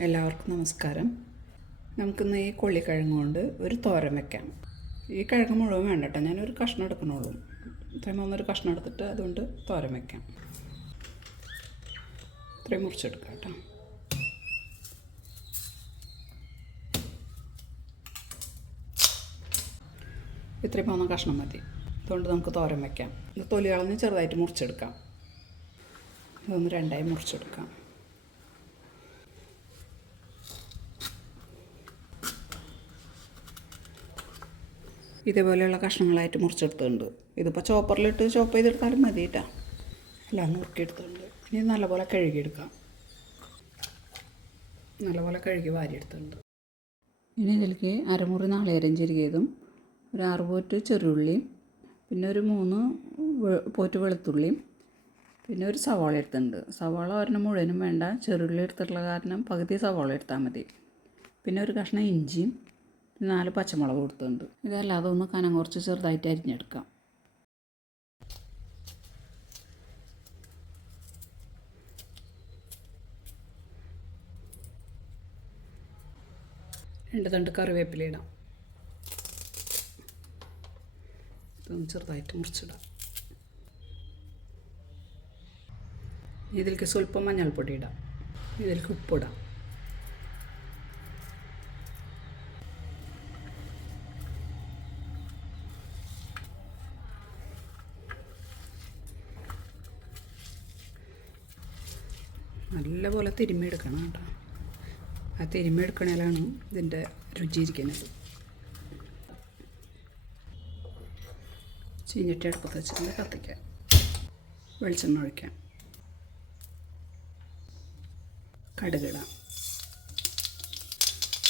എല്ലാവർക്കും നമസ്കാരം. നമുക്കിന്ന് ഈ കൊള്ളിക്കിഴങ്ങ് കൊണ്ട് ഒരു തോരൻ വെക്കാം. ഈ കിഴങ്ങ് മുഴുവൻ വേണ്ട കേട്ടോ. ഞാനൊരു കഷ്ണം എടുക്കണുള്ളൂ. ഇത്രയും ഒന്നൊരു കഷ്ണം എടുത്തിട്ട് അതുകൊണ്ട് തോരൻ വെക്കാം. ഇത്രയും മുറിച്ചെടുക്കാം കേട്ടോ. ഇത്രയും പോകുന്ന കഷ്ണം മതി. അതുകൊണ്ട് നമുക്ക് തോരൻ വെക്കാം. ഇത് തൊലി കളഞ്ഞ് ചെറുതായിട്ട് മുറിച്ചെടുക്കാം. ഇതൊന്ന് രണ്ടായി മുറിച്ചെടുക്കാം. ഇതേപോലെയുള്ള കഷ്ണങ്ങളായിട്ട് മുറിച്ചെടുത്തുണ്ട് ഇതിപ്പോൾ ചോപ്പറിലിട്ട് ചോപ്പ് ചെയ്തെടുത്താലും മതി കേട്ടോ എല്ലാം നുറുക്കിയെടുത്തുണ്ട് ഇനി നല്ലപോലെ കഴുകിയെടുക്കാം. നല്ലപോലെ കഴുകി വാരിയെടുത്തുണ്ട് ഇനി ഇതിലേക്ക് അരമുറി നാളികേരം ചെരുകിയതും ഒരു ആറ് പോറ്റ് ചെറുള്ളിയും പിന്നെ ഒരു മൂന്ന് പോറ്റ് വെളുത്തുള്ളിയും പിന്നെ ഒരു സവാള എടുത്തിട്ടുണ്ട്. സവാള ഒരെണ്ണം മുഴുവനും വേണ്ട. ചെറുള്ളി എടുത്തിട്ടുള്ള കാരണം പകുതി സവാള എടുത്താൽ മതി. പിന്നെ ഒരു കഷ്ണം ഇഞ്ചിയും നാല് പച്ചമുളക് കൊടുത്തുണ്ട് ഇതല്ലാതെ ഒന്ന് കനം കുറച്ച് ചെറുതായിട്ട് അരിഞ്ഞെടുക്കാം. രണ്ട് തണ്ട് കറിവേപ്പില ഇടാം. ഇതൊന്ന് ചെറുതായിട്ട് മുറിച്ചിടാം. ഇതിലേക്ക് സ്വല്പം മഞ്ഞൾപ്പൊടി ഇടാം. ഇതിലേക്ക് ഉപ്പിടാം. നല്ലപോലെ തിരുമ്മിയെടുക്കണം കേട്ടോ. ആ തിരുമ്മിയെടുക്കണേലാണ് ഇതിന്റെ രുചി ഇരിക്കുന്നത്. ചീഞ്ഞിട്ട് അടുപ്പത്ത് വെച്ചിട്ട് കത്തിക്കാം വെളിച്ചെണ്ണ ഒഴിക്കാം. കടുകിടാം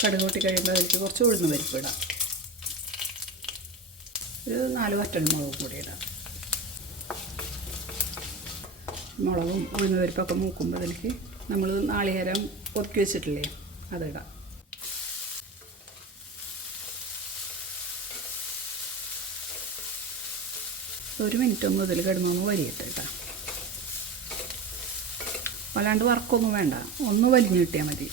കടുക് കൂട്ടി കഴിയുമ്പോൾ അതിലേക്ക് കുറച്ച് ഉഴുന്ന് പരിപ്പിടാം ഒരു നാല് വറ്റൽ മുളക് കൂടി ഇടാം. മുളകും ഉഴുന്നുപരിപ്പൊക്കെ മൂക്കുമ്പോൾ അതിലേക്ക് നമ്മൾ നാളികേരം പൊത്തി വെച്ചിട്ടില്ലേ അതിടാം. ഒരു മിനിറ്റ് ഒന്ന് ഇതിൽ കിടന്നൊന്ന് വലിയിട്ട് കേട്ടോ. വല്ലാണ്ട് വർക്കൊന്നും വേണ്ട ഒന്ന് വലിഞ്ഞു കിട്ടിയാൽ മതി.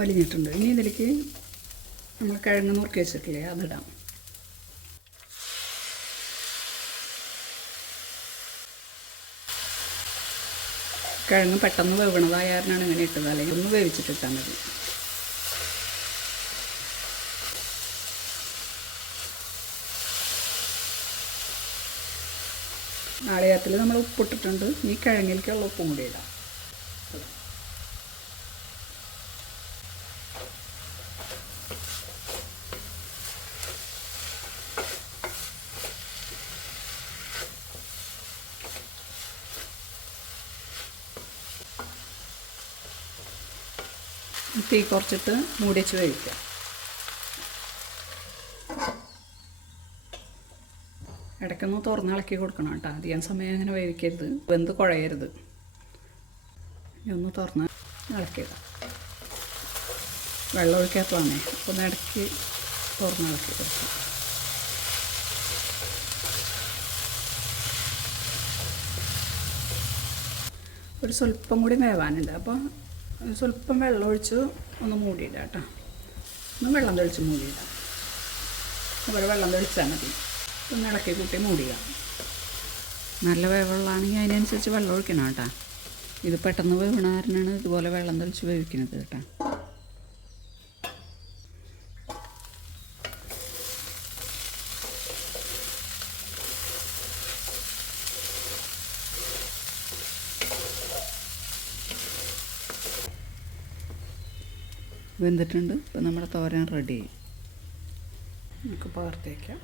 വലിഞ്ഞിട്ടുണ്ട്. ഇനി ഇതിലേക്ക് നമ്മൾ കിഴങ്ങ് നുറുക്കി വെച്ചിട്ടില്ലേ അതിടാം. കിഴങ്ങ് പെട്ടെന്ന് വേവണതായ കാരണമാണ് ഇങ്ങനെ ഇട്ടത്. അല്ലെങ്കിൽ ഒന്ന് വേവിച്ചിട്ടിട്ടാൽ മതി. നാളികേരത്തിൽ നമ്മൾ ഉപ്പിട്ടിട്ടുണ്ട്. ഈ കിഴങ്ങിലേക്കുള്ള ഉപ്പും കൂടി ഇടാം. തീ കുറച്ചിട്ട് മൂടിച്ച് വേവിക്കാം. ഇടയ്ക്കൊന്ന് തുറന്ന് ഇളക്കി കൊടുക്കണം കേട്ടോ. അധികം സമയം അങ്ങനെ വേവിക്കരുത്. വെന്ത് കുഴയരുത്. ഒന്ന് തുറന്ന് ഇളക്കിയത് വെള്ളം ഒഴിക്കാത്തതാണേ. അപ്പോൾ ഒന്ന് ഇടയ്ക്ക് തുറന്ന് ഇളക്കി കൊടുക്കാം. ഒരു സ്വല്പം കൂടി വേവാനുണ്ട്. അപ്പോൾ സ്വല്പം വെള്ളം ഒഴിച്ച് ഒന്ന് മൂടിയിടാം കേട്ടോ. ഒന്ന് വെള്ളം തെളിച്ച് മൂടിയിടാം. അതുപോലെ വെള്ളം തെളിച്ചാൽ മതി. ഒന്ന് ഇളക്കി കൂട്ടി മൂടിയാം നല്ല വേവുള്ളതാണെങ്കിൽ അതിനനുസരിച്ച് വെള്ളം ഒഴിക്കണം കേട്ടോ. ഇത് പെട്ടെന്ന് വേവണ ഇതുപോലെ വെള്ളം തെളിച്ച് വേവിക്കുന്നത് കേട്ടോ. വെന്തിട്ടുണ്ട്. ഇപ്പം നമ്മുടെ തോരൻ റെഡി നമുക്ക് പകർത്തി വയ്ക്കാം